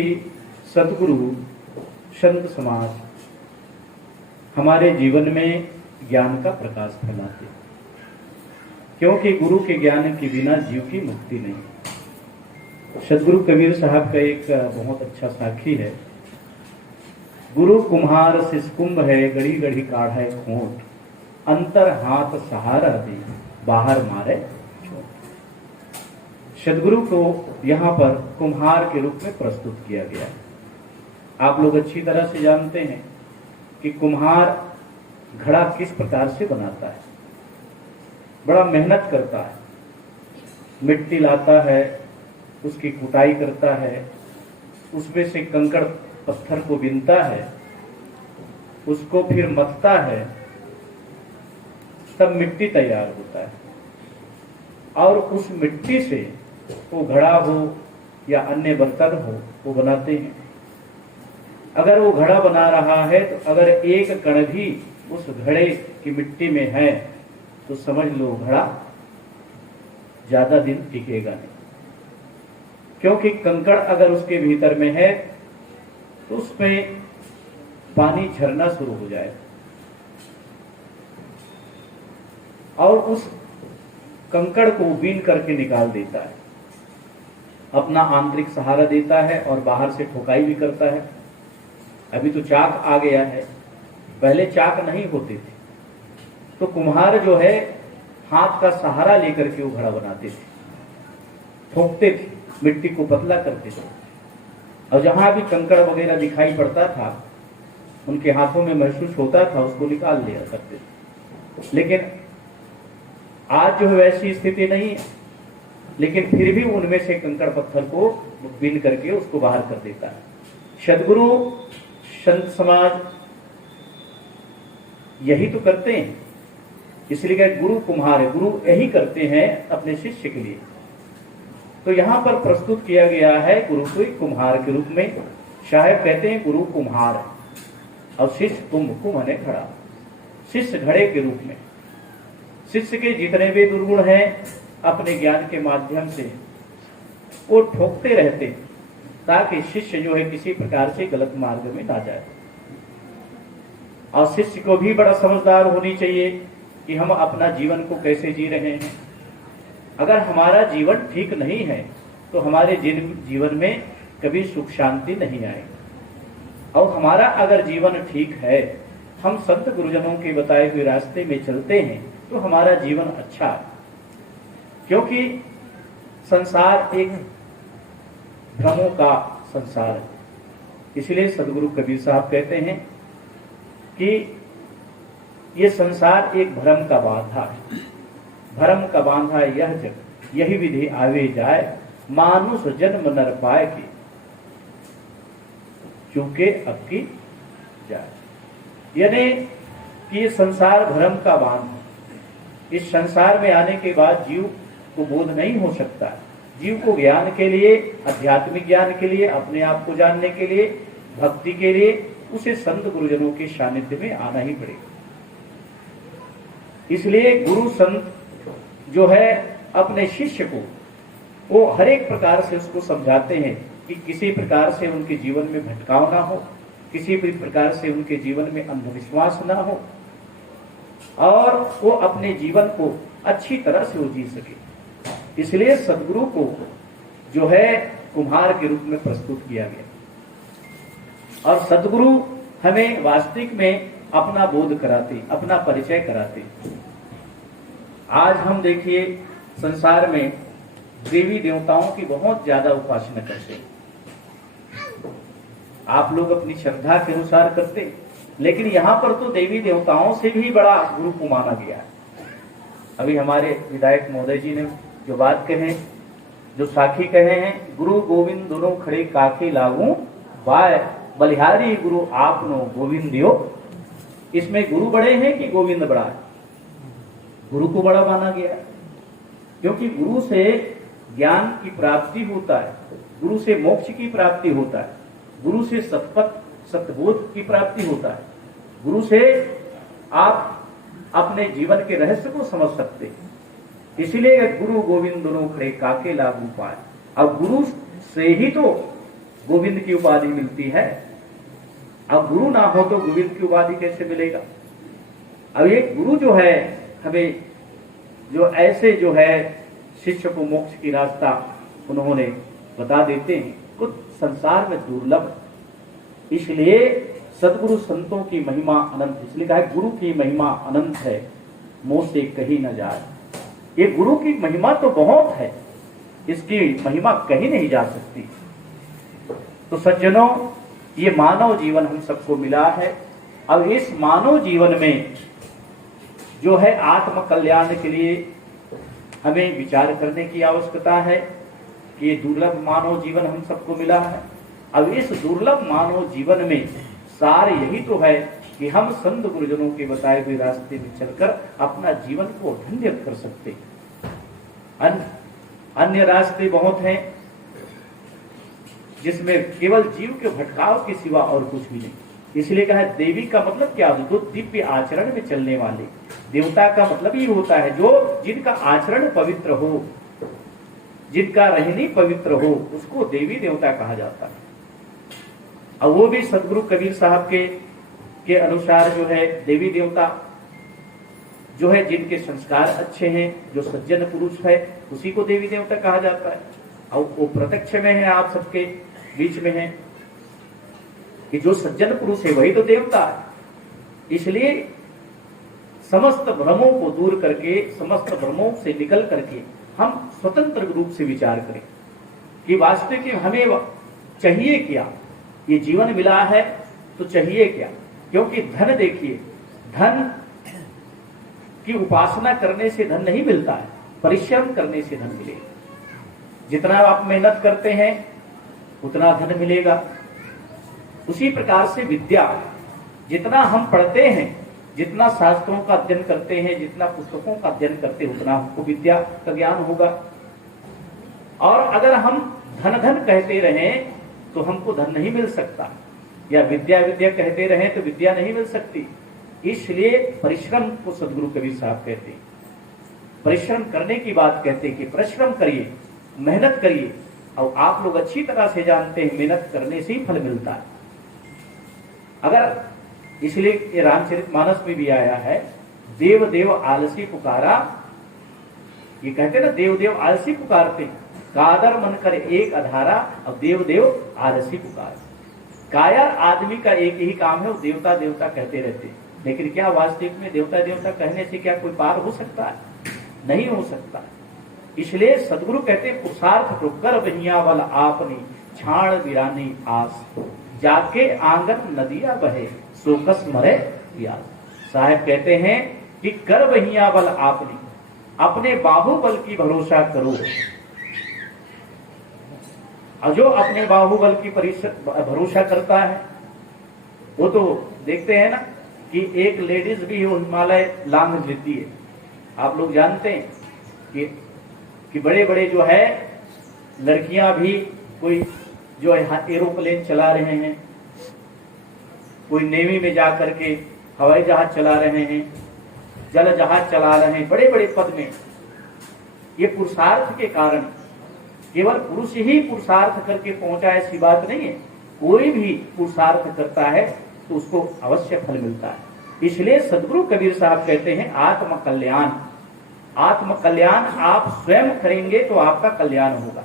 सदगुरु संत समाज हमारे जीवन में ज्ञान का प्रकाश फैलाते, क्योंकि गुरु के ज्ञान के बिना जीव की मुक्ति नहीं। सदगुरु कबीर साहब का एक बहुत अच्छा साखी है। गुरु कुम्हार शिष कुंभ है, गड़ी गड़ी काढ़ा खोट, अंतर हाथ सहारा दे, बाहर मारे चोट। सदगुरु को यहाँ पर कुम्हार के रूप में प्रस्तुत किया गया है। आप लोग अच्छी तरह से जानते हैं कि कुम्हार घड़ा किस प्रकार से बनाता है। बड़ा मेहनत करता है, मिट्टी लाता है, उसकी कुटाई करता है, उसमें से कंकड़ पत्थर को बीनता है, उसको फिर मथता है, तब मिट्टी तैयार होता है। और उस मिट्टी से वो घड़ा हो या अन्य बर्तन हो वो बनाते हैं। अगर वो घड़ा बना रहा है तो अगर एक कण भी उस घड़े की मिट्टी में है तो समझ लो घड़ा ज्यादा दिन टिकेगा नहीं, क्योंकि कंकड़ अगर उसके भीतर में है तो उसमें पानी झरना शुरू हो जाए और उस कंकड़ को बीन करके निकाल देता है, अपना आंतरिक सहारा देता है और बाहर से ठोकाई भी करता है। अभी तो चाक आ गया है, पहले चाक नहीं होते थे, तो कुम्हार जो है हाथ का सहारा लेकर के वो घड़ा बनाते थे, ठोकते थे, मिट्टी को पतला करते थे, और जहां भी कंकड़ वगैरह दिखाई पड़ता था उनके हाथों में महसूस होता था, उसको निकाल लिया करते थे। लेकिन आज जो है वैसी स्थिति नहीं है, लेकिन फिर भी उनमें से कंकड़ पत्थर को बीन करके उसको बाहर कर देता है। सदगुरु संत समाज यही तो करते हैं, इसलिए गुरु कुम्हार है, गुरु यही करते हैं अपने शिष्य के लिए। तो यहां पर प्रस्तुत किया गया है गुरु को कुम्हार के रूप में। साहेब कहते हैं गुरु कुम्हार है और शिष्य कुंभ ने खड़ा, शिष्य घड़े के रूप में। शिष्य के जितने भी दुर्गुण हैं अपने ज्ञान के माध्यम से वो ठोकते रहते ताकि शिष्य जो है किसी प्रकार से गलत मार्ग में ना जाए। और शिष्य को भी बड़ा समझदार होनी चाहिए कि हम अपना जीवन को कैसे जी रहे हैं। अगर हमारा जीवन ठीक नहीं है तो हमारे जीवन में कभी सुख शांति नहीं आएगी। और हमारा अगर जीवन ठीक है, हम संत गुरुजनों के बताए हुए रास्ते में चलते हैं तो हमारा जीवन अच्छा है। क्योंकि संसार एक भ्रमों का संसार है, इसलिए सदगुरु कबीर साहब कहते हैं कि ये संसार एक भ्रम का बांधा है। भ्रम का बांधा यह जग, यही विधि आवे जाए, मानुष जन्म नर पाए की, चूके अब की जाए। यानी कि ये संसार भ्रम का बांध है। इस संसार में आने के बाद जीव को बोध नहीं हो सकता। जीव को ज्ञान के लिए, आध्यात्मिक ज्ञान के लिए, अपने आप को जानने के लिए, भक्ति के लिए उसे संत गुरुजनों के सानिध्य में आना ही पड़ेगा। इसलिए गुरु संत जो है अपने शिष्य को वो हर एक प्रकार से उसको समझाते हैं कि किसी प्रकार से उनके जीवन में भटकाव ना हो, किसी भी प्रकार से उनके जीवन में अंधविश्वास ना हो, और वो अपने जीवन को अच्छी तरह से वो जी सके। इसलिए सदगुरु को जो है कुम्हार के रूप में प्रस्तुत किया गया। और सदगुरु हमें वास्तविक में अपना बोध कराते, अपना परिचय कराते। आज हम देखिए संसार में देवी देवताओं की बहुत ज्यादा उपासना करते हैं। आप लोग अपनी श्रद्धा के अनुसार करते, लेकिन यहाँ पर तो देवी देवताओं से भी बड़ा गुरु को माना गया है। अभी हमारे विधायक महोदय जी ने जो बात कहे, जो साखी कहे हैं, गुरु गोविंद दोनों खड़े काके लागू बाय, बलिहारी गुरु आपनो गोविंद दियो। इसमें गुरु बड़े हैं कि गोविंद बड़ा है? गुरु को बड़ा माना गया है, क्योंकि गुरु से ज्ञान की प्राप्ति होता है, गुरु से मोक्ष की प्राप्ति होता है, गुरु से सतपथ सतबोध की प्राप्ति होता है, गुरु से आप अपने जीवन के रहस्य को समझ सकते हैं। इसलिए गुरु गोविंद दोनों खड़े काके लागू पाए। और गुरु से ही तो गोविंद की उपाधि मिलती है। अब गुरु ना हो तो गोविंद की उपाधि कैसे मिलेगा? अब एक गुरु जो है हमें जो ऐसे जो है शिष्य को मोक्ष की रास्ता उन्होंने बता देते हैं, कुछ संसार में दुर्लभ। इसलिए सदगुरु संतों की महिमा अनंत, इसलिए कहा है गुरु की महिमा अनंत है, मुंह से कही न जाए। ये गुरु की महिमा तो बहुत है, इसकी महिमा कहीं नहीं जा सकती। तो सज्जनों, ये मानव जीवन हम सबको मिला है। अब इस मानव जीवन में जो है आत्म कल्याण के लिए हमें विचार करने की आवश्यकता है कि ये दुर्लभ मानव जीवन हम सबको मिला है। अब इस दुर्लभ मानव जीवन में सार यही तो है कि हम संत गुरुजनों के बताए हुए रास्ते में चलकर अपना जीवन को धन्य कर सकते। अन्य रास्ते बहुत हैं जिसमें केवल जीव के भटकाव के सिवा और कुछ भी नहीं। इसलिए कहा है देवी का मतलब क्या? जो दिव्य आचरण में चलने वाले। देवता का मतलब ये होता है जो जिनका आचरण पवित्र हो, जिनका रहनी पवित्र हो, उसको देवी देवता कहा जाता है। अब वो भी सदगुरु कबीर साहब के अनुसार जो है देवी देवता जो है जिनके संस्कार अच्छे हैं, जो सज्जन पुरुष है, उसी को देवी देवता कहा जाता है। और वो प्रत्यक्ष में है, आप सबके बीच में है कि जो सज्जन पुरुष है वही तो देवता है। इसलिए समस्त भ्रमों को दूर करके, समस्त भ्रमों से निकल करके हम स्वतंत्र रूप से विचार करें कि वास्तविक में हमें चाहिए क्या। ये जीवन मिला है तो चाहिए क्या? क्योंकि धन देखिए, धन की उपासना करने से धन नहीं मिलता है, परिश्रम करने से धन मिलेगा। जितना आप मेहनत करते हैं उतना धन मिलेगा। उसी प्रकार से विद्या, जितना हम पढ़ते हैं, जितना शास्त्रों का अध्ययन करते हैं, जितना पुस्तकों का अध्ययन करते हैं, उतना हमको विद्या का ज्ञान होगा। और अगर हम धन धन कहते रहें तो हमको धन नहीं मिल सकता, या विद्या विद्या कहते रहें तो विद्या नहीं मिल सकती। इसलिए परिश्रम को सदगुरु कबीर साहब कहते हैं, परिश्रम करने की बात कहते हैं कि परिश्रम करिए, मेहनत करिए। और आप लोग अच्छी तरह से जानते हैं मेहनत करने से ही फल मिलता है। अगर इसलिए ये रामचरितमानस में भी आया है, देव देव आलसी पुकारा। ये कहते ना देव देव आलसी पुकारते, कादर मन कर एक अधारा, अब देव देव आलसी पुकार। कायर आदमी का एक ही काम है, वो देवता देवता कहते रहते, लेकिन क्या वास्तविक में देवता देवता कहने से क्या कोई पार हो सकता है? नहीं हो सकता। इसलिए सदगुरु कहते पुरुषार्थ कर बहिया वाला आपने छाण वीरानी आस, जाके आंगन नदिया बहे सोकस मरे प्यास। साहब कहते हैं कि कर बहिया बल आपने, अपने बाहुबल की भरोसा करो। और जो अपने बाहुबल की भरोसा करता है वो तो देखते हैं ना कि एक लेडीज भी हिमालय लांघ लेती है। आप लोग जानते हैं कि बड़े बड़े जो है लड़कियां भी, कोई जो है एरोप्लेन चला रहे हैं, कोई नेवी में जा करके हवाई जहाज चला रहे हैं, जल जहाज चला रहे हैं, बड़े बड़े पद में। ये पुरुषार्थ के कारण, केवल पुरुष ही पुरुषार्थ करके पहुंचा ऐसी बात नहीं है। कोई भी पुरुषार्थ करता है तो उसको अवश्य फल मिलता है। इसलिए सदगुरु कबीर साहब कहते हैं आत्म कल्याण, आत्म कल्याण आप स्वयं करेंगे तो आपका कल्याण होगा।